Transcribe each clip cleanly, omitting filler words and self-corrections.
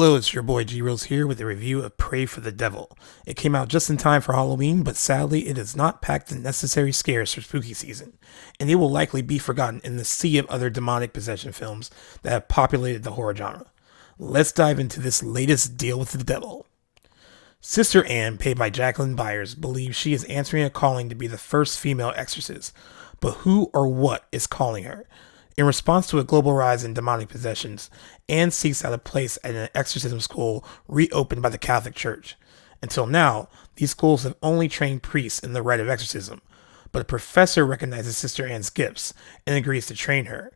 Hello, it's your boy G-Rose here with a review of Pray for the Devil. It came out just in time for Halloween, but sadly it has not packed the necessary scares for spooky season, and it will likely be forgotten in the sea of other demonic possession films that have populated the horror genre. Let's dive into this latest deal with the devil. Sister Anne, played by Jacqueline Byers, believes she is answering a calling to be the first female exorcist, but who or what is calling her? In response to a global rise in demonic possessions, Anne seeks out a place at an exorcism school reopened by the Catholic Church. Until now, these schools have only trained priests in the Rite of Exorcism, but a professor recognizes Sister Anne's gifts and agrees to train her.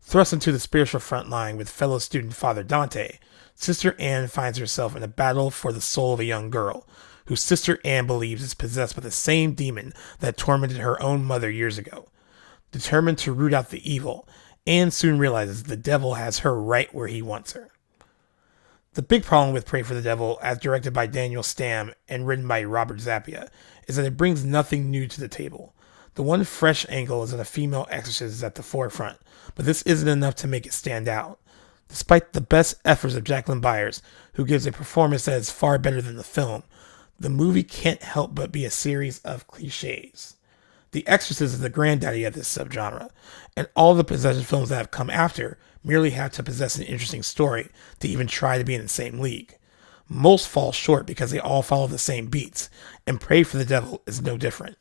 Thrust into the spiritual front line with fellow student Father Dante, Sister Anne finds herself in a battle for the soul of a young girl, who Sister Anne believes is possessed by the same demon that tormented her own mother years ago. Determined to root out the evil, Anne soon realizes the devil has her right where he wants her. The big problem with Pray for the Devil, as directed by Daniel Stamm and written by Robert Zappia, is that it brings nothing new to the table. The one fresh angle is that a female exorcist is at the forefront, but this isn't enough to make it stand out. Despite the best efforts of Jacqueline Byers, who gives a performance that is far better than the film, the movie can't help but be a series of cliches. The Exorcist is the granddaddy of this subgenre, and all the possession films that have come after merely have to possess an interesting story to even try to be in the same league. Most fall short because they all follow the same beats, and Pray for the Devil is no different.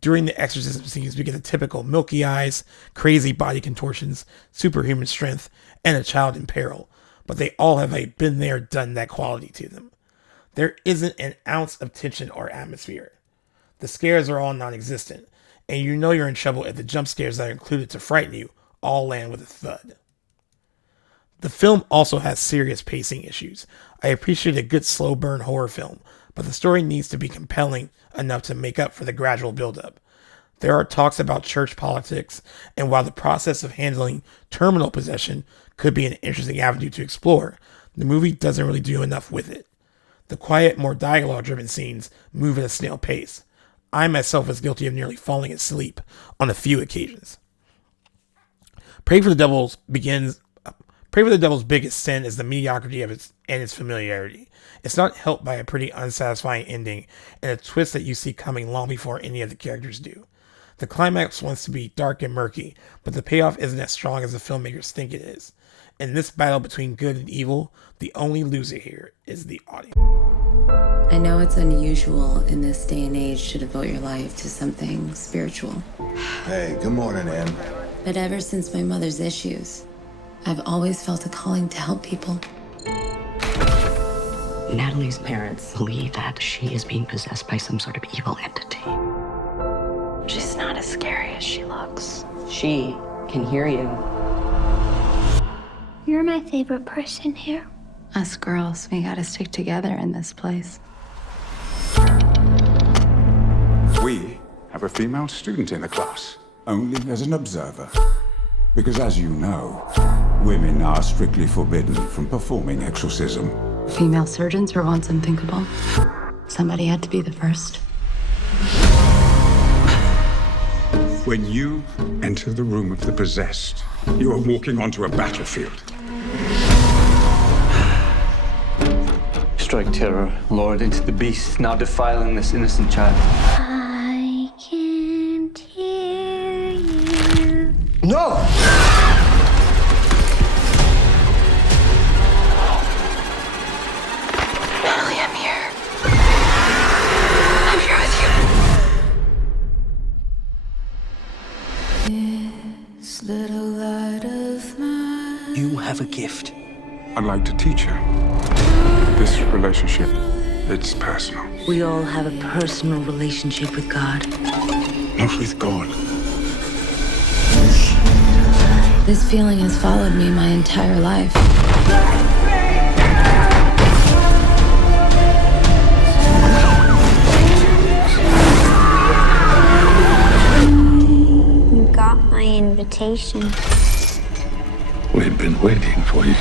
During the exorcism scenes, we get the typical milky eyes, crazy body contortions, superhuman strength, and a child in peril, but they all have a been there, done that quality to them. There isn't an ounce of tension or atmosphere. The scares are all non-existent, and you know you're in trouble if the jump scares that are included to frighten you all land with a thud. The film also has serious pacing issues. I appreciate a good slow burn horror film, but the story needs to be compelling enough to make up for the gradual buildup. There are talks about church politics, and while the process of handling terminal possession could be an interesting avenue to explore, the movie doesn't really do enough with it. The quiet, more dialogue-driven scenes move at a snail pace. I myself was guilty of nearly falling asleep on a few occasions. Pray for the Devil's biggest sin is the mediocrity of its familiarity. It's not helped by a pretty unsatisfying ending and a twist that you see coming long before any of the characters do. The climax wants to be dark and murky, but the payoff isn't as strong as the filmmakers think it is. In this battle between good and evil, the only loser here is the audience. I know it's unusual in this day and age to devote your life to something spiritual. Hey, good morning, Ann. But ever since my mother's issues, I've always felt a calling to help people. Natalie's parents believe that she is being possessed by some sort of evil entity. She's not as scary as she looks. She can hear you. You're my favorite person here. Us girls, we gotta stick together in this place. We have a female student in the class, only as an observer. Because as you know, women are strictly forbidden from performing exorcism. Female surgeons were once unthinkable. Somebody had to be the first. When you enter the room of the possessed, you are walking onto a battlefield. Strike terror, Lord, into the beast, now defiling this innocent child. I can't hear you. No! Natalie, I'm here. I'm here with you. This little light of mine. You have a gift. I'd like to teach her. This relationship, it's personal. We all have a personal relationship with God. Not with God. This feeling has followed me my entire life. You got my invitation. We've been waiting for you.